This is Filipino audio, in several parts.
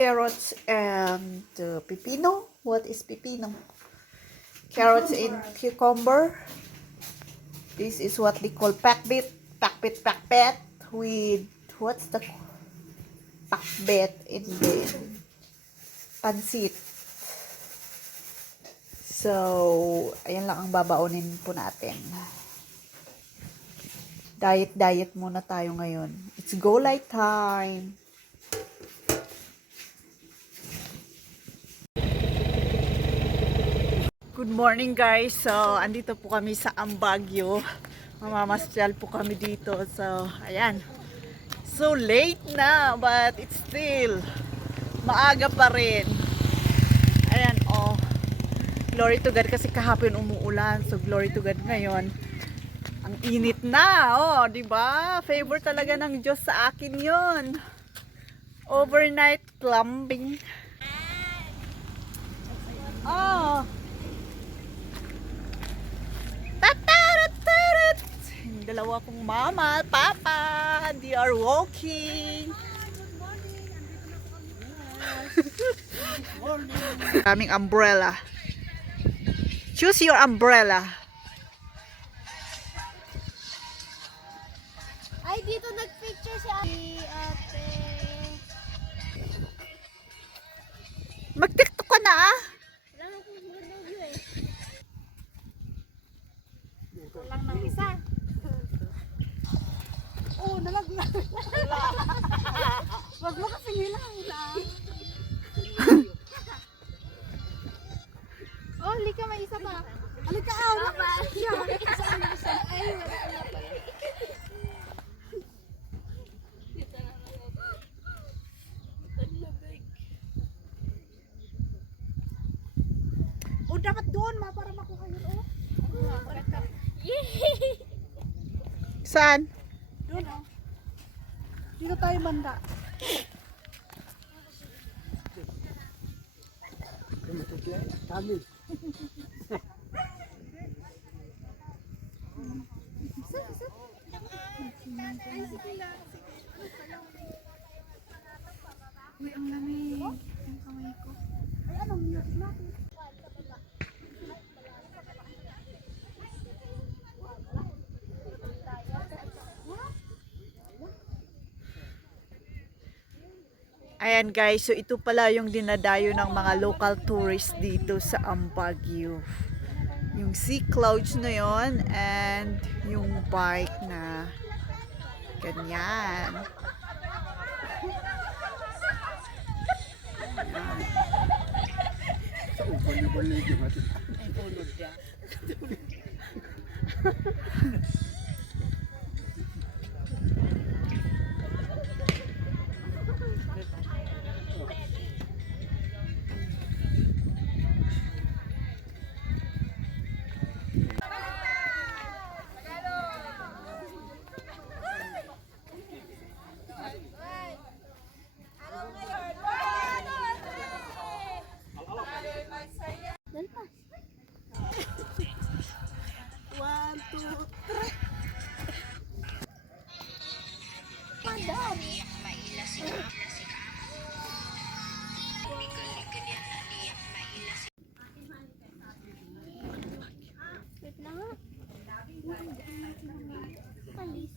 Carrots and pepino. What is pepino? Carrots and cucumber. This is what they call pakbet. Pakbet with what's the pakbet in the pansit. So, ayan lang ang babaonin po natin. Diet muna tayo ngayon. It's go light time. Good morning guys. So, andito po kami sa Ambagyo. Mamamasyal po kami dito. So, ayan. So late na, but it's still maaga pa rin. Ayan, oh. Glory to God kasi kahapon umuulan. So, glory to God ngayon. Ang init na, oh, 'di ba? Favor talaga ng Diyos sa akin 'yon. Overnight clubbing. Oh. Tataratarat. Dalawa kong mama at papa, they are walking. Kaming umbrella. Choose your umbrella. Ay, dito nag-picture si ate. Mag-tiktok ka na ah. Wala na akong magandang view eh. Ito lang ng isa. Oh, nalaglag. Wag mo kasi nilang. Oh, lika, may isa pa. Halika, wala pa. Ay, wala na pala. Oh, dapat doon para makuha yun, oh. Saan? Doon, oh. Dito tayo banda. Kami. Uy, ang lamig. Ang kamay ko. Ay, anong music natin? Ayan guys, so ito pala yung dinadayo ng mga local tourists dito sa Ambagyo. Yung sea clouds na yon and yung bike na ganyan. Sa ubali-bali yung atin. One, two, Wait na nga. Palis.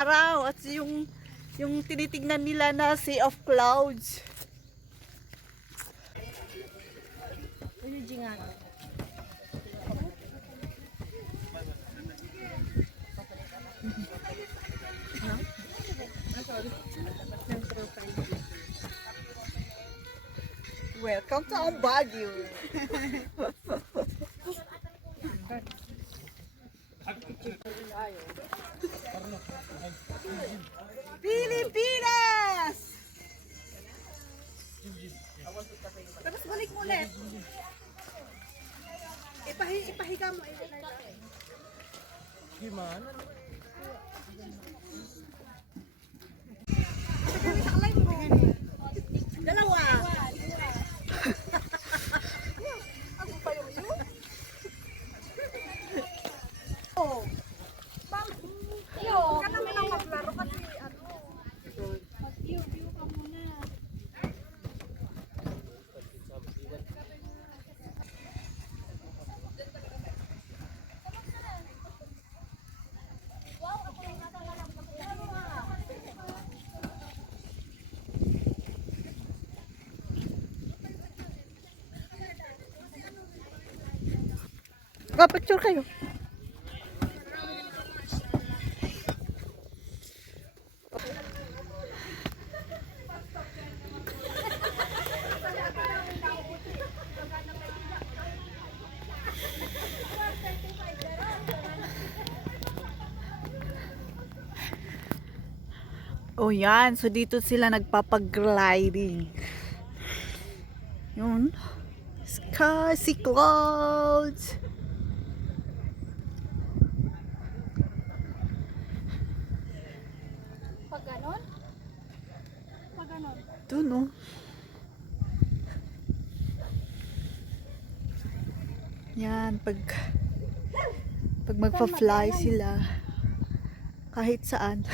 araw at yung tinitignan nila na sea of clouds. Ano jingan? Welcome to ang Baguio. Pilipinas! Tapos balik mo ulit. Ipahiga mo. Dalawa! Huwag ka naman ang maglaro kasi mag-view ka muna. Picture kayo. Oh yan, so dito sila nagpapag-gliding. Yun. Sky, see clouds. Pag ganon? Pag ganon? Ito no. Yan, pag magpa-fly sila kahit saan.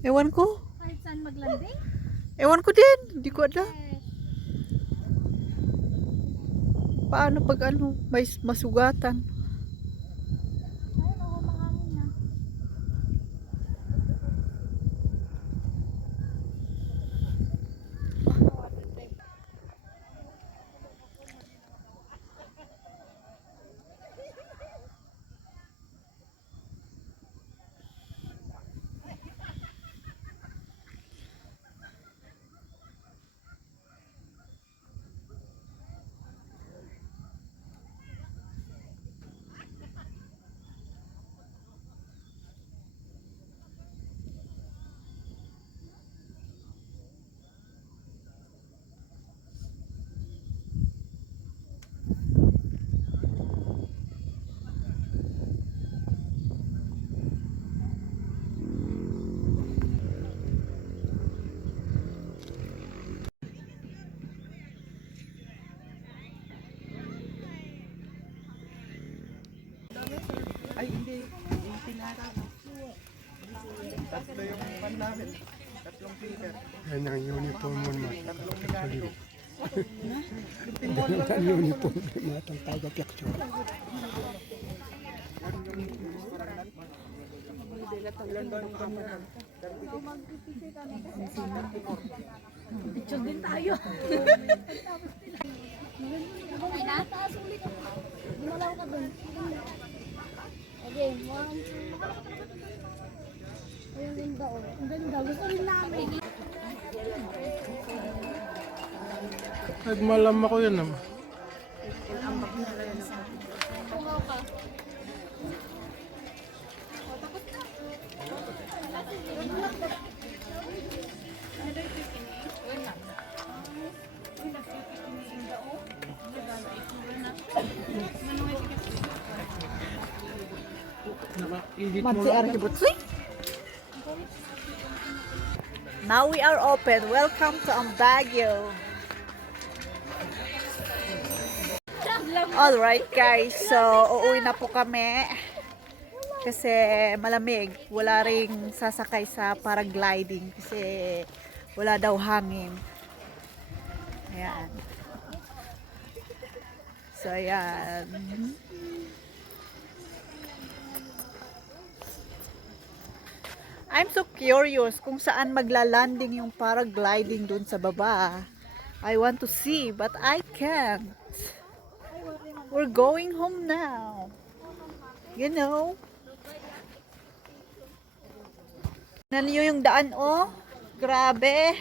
Ewan ko. Kahit saan maglanding? Ewan ko din. Hindi ko alam. Eh, Paano pag ano, may masugatan. ayun ako mahangin na. Ay, hindi. Yung pinara. Tatlo yung pan namin. Tatlong feeder. Yan ang uniform mo naman. Tatlong mekaniko. Ang uniform natin tayo picture. Picture din tayo. Okay na? Taas ulit. Gumalaw ka dun. Okay, 1, 2. Ayun, ganda oh. Ang ganda. Gusto rin namin. Nagmalam ako yan naman. Tungaw ka. Naka-edit mo Matsi lang. Archibutsi. Now we are open. Welcome to Baguio. Alright guys, so uuwi na po kami kasi malamig. Wala ring sasakay sa paragliding kasi wala daw hangin. Ayan. So ayan. I'm so curious kung saan magla-landing yung paragliding dun sa baba. I want to see but I can't. We're going home now. You know? Tignan niyo yung daan, oh. Grabe.